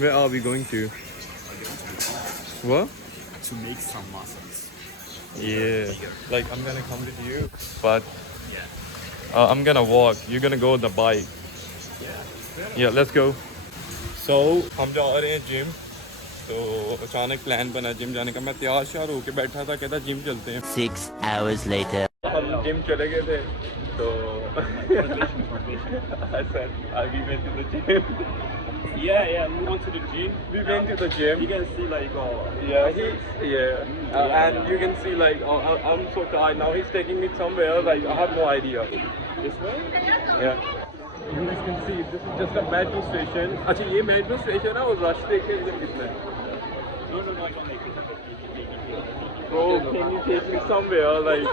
Where are we going to? What? To make some muscles. Yeah. Like I'm gonna come with you, but Yeah. I'm gonna walk. You're gonna go on the bike. Yeah, let's go. So हम जा रहे हैं gym. तो अचानक plan बना gym जाने का. मैं तैयार श्यार होके बैठा था, कहता जिम चलते हैं. 6 hours later. हम जिम चले गए थे तो आगे went to the gym. Yeah, we went to the gym. We went to the gym. You can see like and you can see like I'm so tired now. He's taking me somewhere like I have no idea. this way. Yeah. You guys can see this is just a metro station. अच्छा ये metro station है और rush देखिए इधर कितना है. No, I don't like it. Bro, can you take me somewhere like?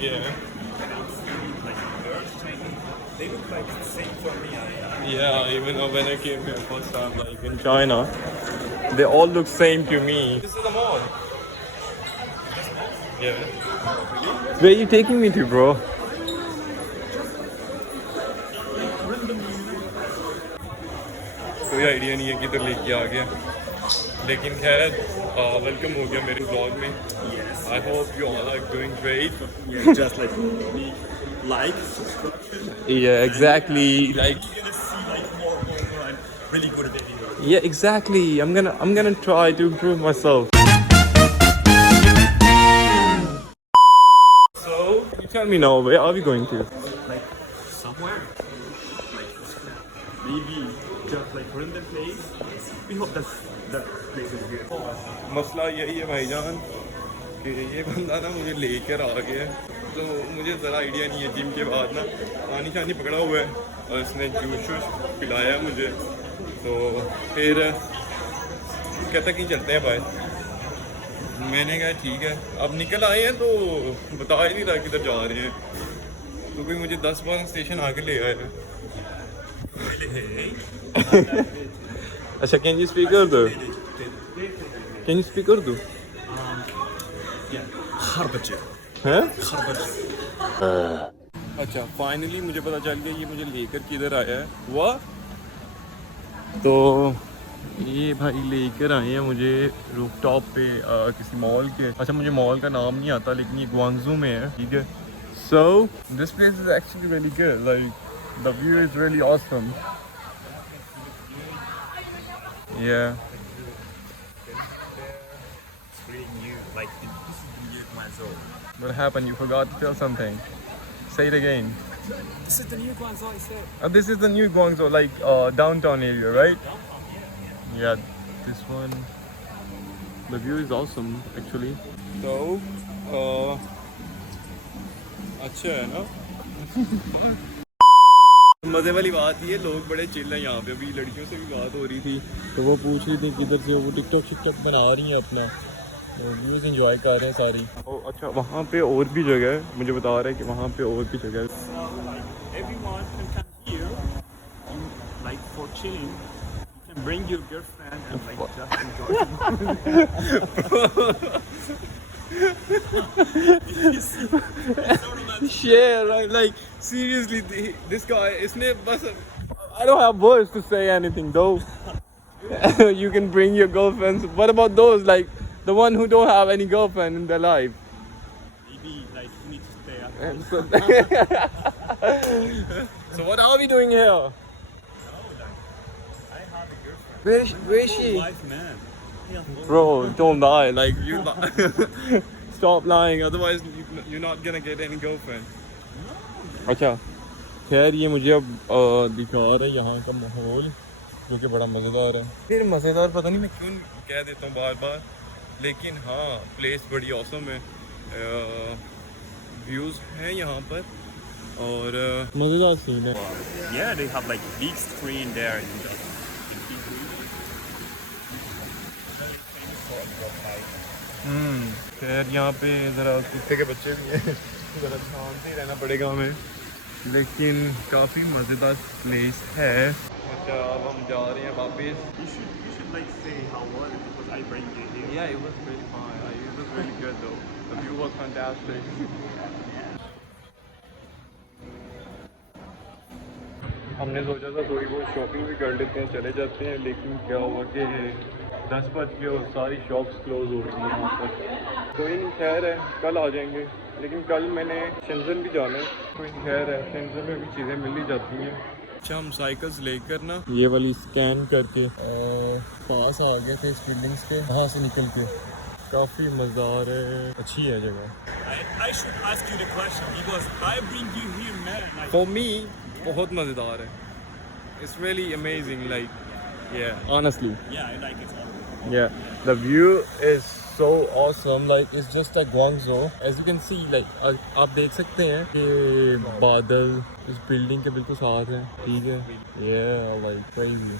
Yeah. They look like the same for me. Yeah, even when I came here first time, like in China, they all look same to me. This is the mall. Yeah. Where are you taking me to, bro? कोई idea नहीं है किधर लेके आ गया, लेकिन खैर welcome हो गया मेरे ब्लॉग में. I hope you all are doing great. Yeah, just like me, like, subscribe. Yeah, exactly. Like You're gonna see like more I'm really good at video. yeah, exactly. I'm gonna try to improve myself. So you tell me now, where are we going to? Like somewhere, like maybe just like random place. We hope that place is good. मसला यही है भाईजान कि ये बंदा ना मुझे लेकर आ गया, तो मुझे ज़रा आइडिया नहीं है. जिम के बाद ना पानी शानी पकड़ा हुआ है और इसने जूस वूस पिलाया मुझे, तो फिर कहता कहीं चलते हैं भाई. मैंने कहा ठीक है. अब निकल आए हैं तो बता ही नहीं रहा किधर जा रहे हैं, तो कोई मुझे 10-12 स्टेशन आगे ले आया. अच्छा, can you speak Urdu? Can you speak Urdu? खरबचे. हैं? खरबचे. अच्छा, फाइनली मुझे पता चल गया ये मुझे लेकर किधर आया है. वाह, तो ये भाई लेकर आए हैं मुझे रूफटॉप पे किसी मॉल के. अच्छा, मुझे मॉल का नाम नहीं आता, लेकिन ये ग्वांगजू में है, ठीक है. So this place is actually really good. Like the view is really awesome. Yeah. It's really new. Like this is the new Guangzhou. What happened? You forgot to tell something. Say it again. This is the new Guangzhou. I said. This is the new Guangzhou, like downtown area, right? Yeah, this one. The view is awesome, actually. So, अच्छा है ना? मज़े वाली बात ये लोग बड़े chill हैं यहाँ पे. अभी लड़कियों से भी बात हो रही थी, तो वो पूछ रही थी किधर से. वो टिकटॉक बना रही हैं अपना, तो व्यूज़ इंजॉय कर रहे हैं सारी. अच्छा, वहाँ पे और भी जगह है, मुझे बता रहे हैं कि वहाँ पे और भी जगह है. So like everyone can come here, and like for chilling, you can bring your girlfriend and like just enjoy. Share, right? Like seriously, this guy isne bas. I don't have words to say anything though. You can bring your girlfriends. What about those like the one who don't have any girlfriend in their life? Maybe like you need to stay at home. And so, so what are we doing here? No, like I have a girlfriend. Where is she? Wife, man. Yeah, Bro, don't lie. Like you stop lying, otherwise you're not gonna get any girlfriend. अच्छा, खैर ये मुझे अब दिखा रहा है यहाँ का माहौल, जो कि बड़ा मज़ेदार है. फिर मज़ेदार पता नहीं मैं क्यों कह देता हूँ बार बार, लेकिन हाँ प्लेस बड़ी ऑसम है. व्यूज़ हैं यहाँ पर और मज़ेदार सीन है. Yeah, they have like big screen there. And खैर यहाँ पे ज़रा कुत्ते के बच्चे भी हैं. ज़रा शांति रहना पड़ेगा हमें, लेकिन काफ़ी मज़ेदार प्लेस है. अच्छा, अब हम जा रहे हैं वापस. you should like say how was it because I bring you here. Yeah, it was really fun. It was really good though. The view was fantastic. हमने सोचा था थोड़ी बहुत शॉपिंग भी कर लेते हैं, चले जाते हैं, लेकिन क्या हुआ कि 10 बज के और सारी शॉप्स क्लोज हो रही हैं यहाँ पर। कोई नहीं, खैर है, कल आ जाएंगे। लेकिन कल मैंने शेंजन भी जाना है, कोई खैर है, शेंजन में भी चीज़ें मिल ही जाती हैं। अच्छा, हम साइकिल्स लेकर ना ये वाली स्कैन करके पास आ गए थे इस बिल्डिंग्स के, वहाँ से निकल के। काफ़ी मज़ेदार है, अच्छी है जगह। I should ask you the question because I bring you here, man. Like, For me, बहुत मज़ेदार है। It's really amazing, like, yeah, honestly. yeah, I like it. Yeah, the view is so awesome. Like, it's just like Guangzhou. As you can see, like, आप देख सकते हैं कि बादल इस बिल्डिंग के बिल्कुल साथ हैं, ठीक है? Yeah, like crazy.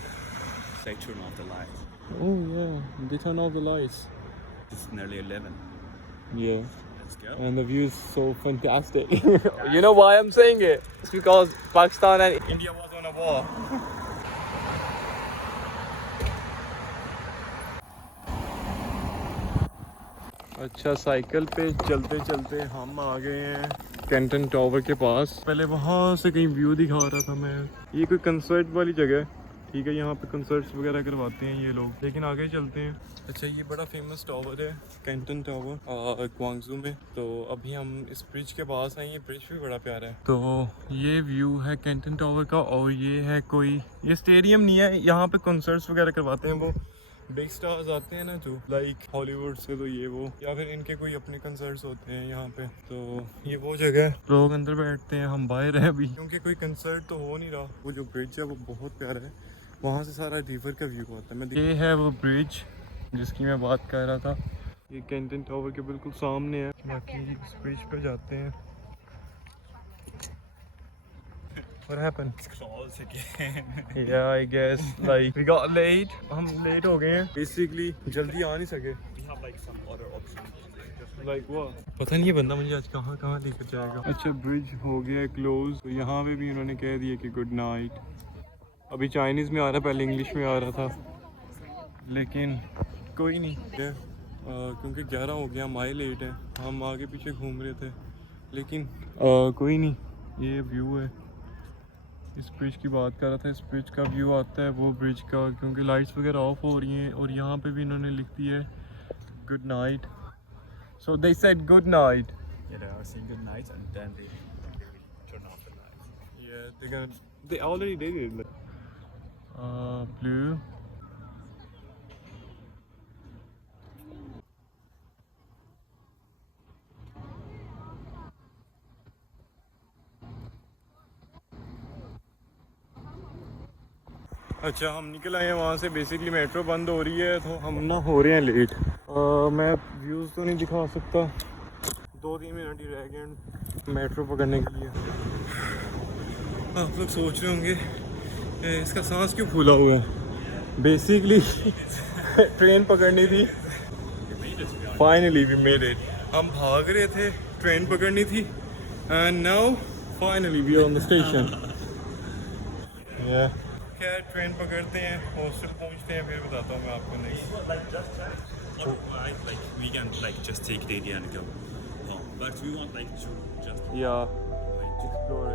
Say turn off the lights. Oh yeah, they turn off the lights. It's nearly 11. Yeah. Let's go. And the view is so fantastic. You know why I'm saying it? It's because Pakistan and India was on a war. अच्छा, cycle पे चलते चलते हम आ गए हैं Canton tower के पास। पहले वहाँ से कहीं व्यू दिखा रहा था मैं। ये कोई कंसर्ट वाली जगह है, ठीक है? यहाँ पे कंसर्ट्स वगैरह करवाते हैं ये लोग। लेकिन आगे चलते हैं। अच्छा, ये बड़ा फेमस टावर है कैंटन टावर ग्वांगजू में। तो अभी हम इस ब्रिज के पास हैं। ये ब्रिज भी बड़ा प्यारा है। तो ये व्यू है कैंटन टावर का। और ये है कोई, ये स्टेडियम नहीं है, यहाँ पे कंसर्ट्स वगैरह करवाते हैं वो बिग स्टार्स आते हैं ना, जो लाइक हॉलीवुड से, तो ये वो, या फिर इनके कोई अपने कंसर्ट्स होते हैं यहाँ पे। तो ये वो जगह है, लोग अंदर बैठते हैं, हम बाहर हैं अभी क्योंकि कोई कंसर्ट तो हो नहीं रहा। वो जो ब्रिज है वो बहुत प्यारा है, वहाँ से सारा रिवर का व्यू आता है। ये है वो ब्रिज जिसकी मैं बात कर रहा था, ये कैंटन टावर के बिल्कुल सामने है। बाकी इस ब्रिज पे जाते हैं। What happened? It's closed again. Yeah, I guess like we got late. हम लेट हो गए हैं। Basically जल्दी आ नहीं सके। We have like some other options. Like what? पता नहीं ये बंदा मुझे आज कहाँ कहाँ लेकर जाएगा। अच्छा, ब्रिज हो गया क्लोज। तो यहाँ पे भी उन्होंने कह दिया कि गुड नाइट। अभी चाइनीज़ में आ रहा, पहले इंग्लिश में आ रहा था, लेकिन कोई नहीं है क्योंकि 11 हो गया, हम आए लेट हैं। हम आगे पीछे घूम रहे थे, लेकिन कोई नहीं। ये व्यू है, इस ब्रिज की बात कर रहा था। इस ब्रिज का व्यू आता है वो ब्रिज का, क्योंकि लाइट्स वगैरह ऑफ हो रही हैं। और यहाँ पे भी इन्होंने लिख दिया है good night. So they said good night. Yeah, they are saying good night and then they turn off the lights. Yeah, they already did it. Blue. अच्छा, हम निकल आए हैं वहाँ से। बेसिकली मेट्रो बंद हो रही है, तो हम ना हो रहे हैं लेट। मैं व्यूज़ तो नहीं दिखा सकता, 2-3 मिनट ही रह गए मेट्रो पकड़ने के लिए। आप लोग सोच रहे होंगे इसका सांस क्यों फूला हुआ है। बेसिकली ट्रेन पकड़नी थी, फाइनली वी मेड इट। हम भाग रहे थे, ट्रेन पकड़नी थी, and now finally we are on the station. खैर, ट्रेन पकड़ते हैं, हॉस्टल पहुंचते हैं, फिर बताता हूँ मैं आपको। नहीं, Like we can like just take the idea and go home, but we want like to just या एक्सप्लोर